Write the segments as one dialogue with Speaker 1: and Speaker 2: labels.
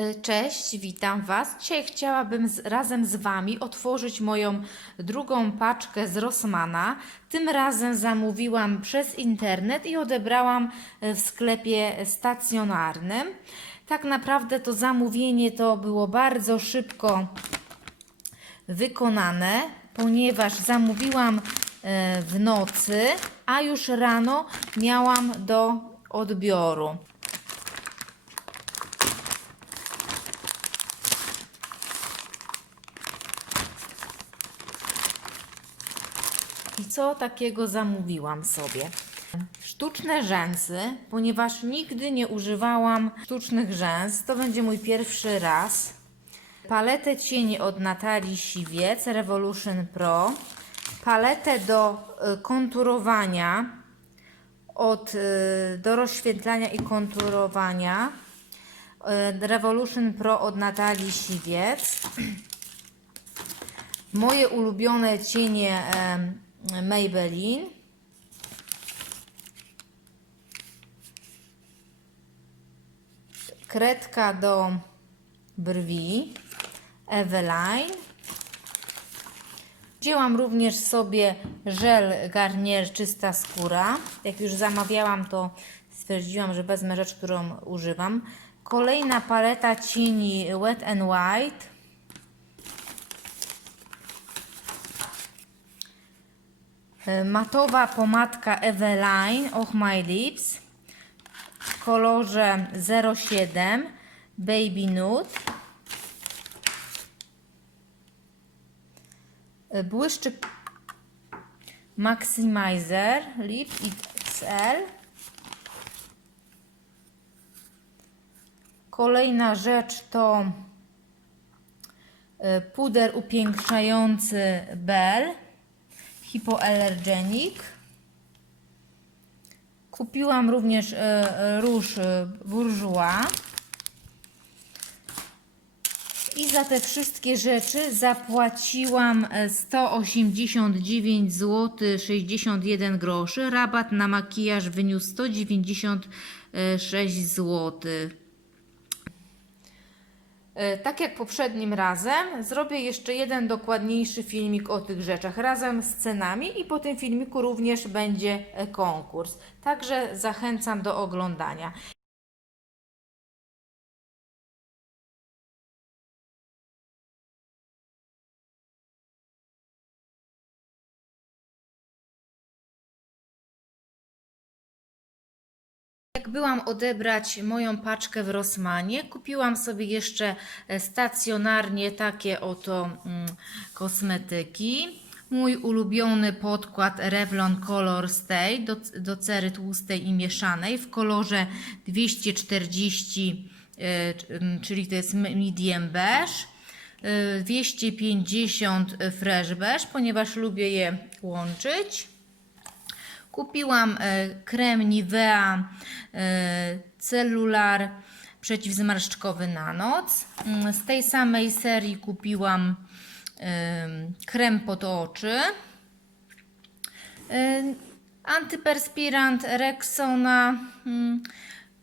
Speaker 1: Y, Cześć, witam Was. Dzisiaj chciałabym z, razem z Wami otworzyć moją drugą paczkę z Rossmana. Tym razem zamówiłam przez internet i odebrałam y, w sklepie stacjonarnym. Tak naprawdę to zamówienie to było bardzo szybko wykonane, ponieważ zamówiłam e, w nocy, a już rano miałam do odbioru. Co takiego zamówiłam sobie? Sztuczne rzęsy, ponieważ nigdy nie używałam sztucznych rzęs, to będzie mój pierwszy raz. Paletę cieni od Natalii Siwiec Revolution Pro. Paletę do y, konturowania od, y, do rozświetlania i konturowania y, Revolution Pro od Natalii Siwiec. Moje ulubione cienie Maybelline. Kredka do brwi Eveline. Wzięłam również sobie żel Garnier Czysta Skóra. Jak już zamawiałam, to stwierdziłam, że wezmę rzecz, którą używam. Kolejna paleta cieni Wet n White. Matowa pomadka Eveline Och My Lips w kolorze 07 Baby Nude. E, Błyszczyk Maximizer Lip XL. Kolejna rzecz to e, puder upiększający Bell Hypoallergenic. Kupiłam również e, e, róż e, Bourjois. I za te wszystkie rzeczy zapłaciłam e, 189 zł 61 groszy. Rabat na makijaż wyniósł 196 zł. E, Tak jak poprzednim razem, zrobię jeszcze jeden dokładniejszy filmik o tych rzeczach razem z cenami i po tym filmiku również będzie e, konkurs. Także zachęcam do oglądania. Jak byłam odebrać moją paczkę w Rossmanie, kupiłam sobie jeszcze e, stacjonarnie takie oto mm, kosmetyki. Mój ulubiony podkład Revlon Color Stay do, do cery tłustej i mieszanej w kolorze 240, e, c- m, czyli to jest medium beige. e, 250 fresh beige, ponieważ lubię je łączyć. Kupiłam e, krem Nivea e, Cellular przeciwzmarszczkowy na noc. Mm, Z tej samej serii kupiłam e, krem pod oczy. Antyperspirant Rexona, mm,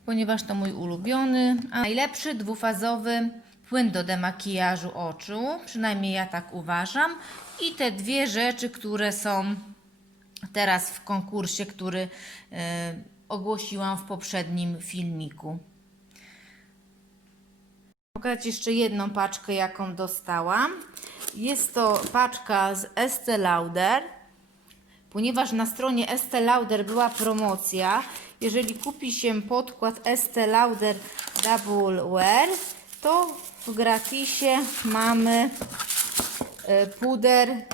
Speaker 1: ponieważ to mój ulubiony. A najlepszy dwufazowy płyn do demakijażu oczu, przynajmniej ja tak uważam. I te dwie rzeczy, które są teraz w konkursie, który e, ogłosiłam w poprzednim filmiku. Pokazać jeszcze jedną paczkę, jaką dostałam. Jest to paczka z Estee Lauder. Ponieważ na stronie Estee Lauder była promocja, jeżeli kupi się podkład Estee Lauder Double Wear, to w gratisie mamy e, puder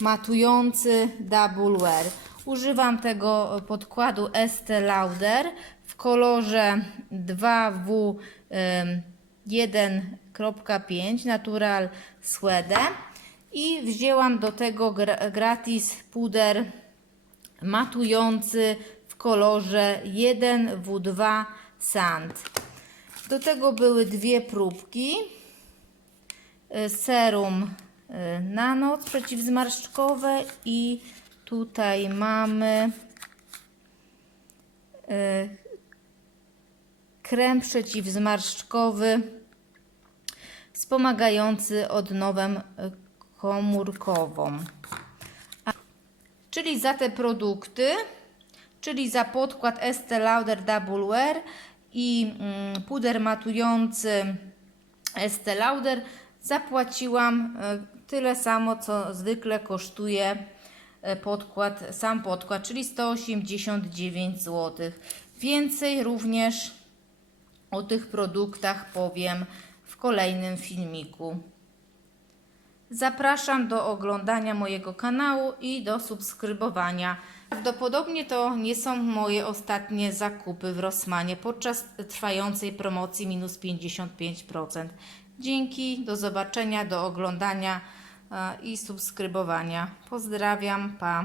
Speaker 1: matujący Double Wear. Używam tego podkładu Estee Lauder w kolorze 2W em, 1.5 Natural Suede i wzięłam do tego gra- gratis puder matujący w kolorze 1W2 Sand. Do tego były dwie próbki y, serum na noc przeciwzmarszczkowe i tutaj mamy y, krem przeciwzmarszczkowy wspomagający odnowę komórkową. Czyli za te produkty, czyli za podkład Estee Lauder Double Wear i mm, puder matujący Estee Lauder zapłaciłam e, tyle samo, co zwykle kosztuje e, podkład, sam podkład, czyli 189 zł. Więcej również o tych produktach powiem w kolejnym filmiku. Zapraszam do oglądania mojego kanału i do subskrybowania. Prawdopodobnie to nie są moje ostatnie zakupy w Rossmanie podczas trwającej promocji minus 55%. Dzięki, do zobaczenia, do oglądania i subskrybowania. Pozdrawiam, pa.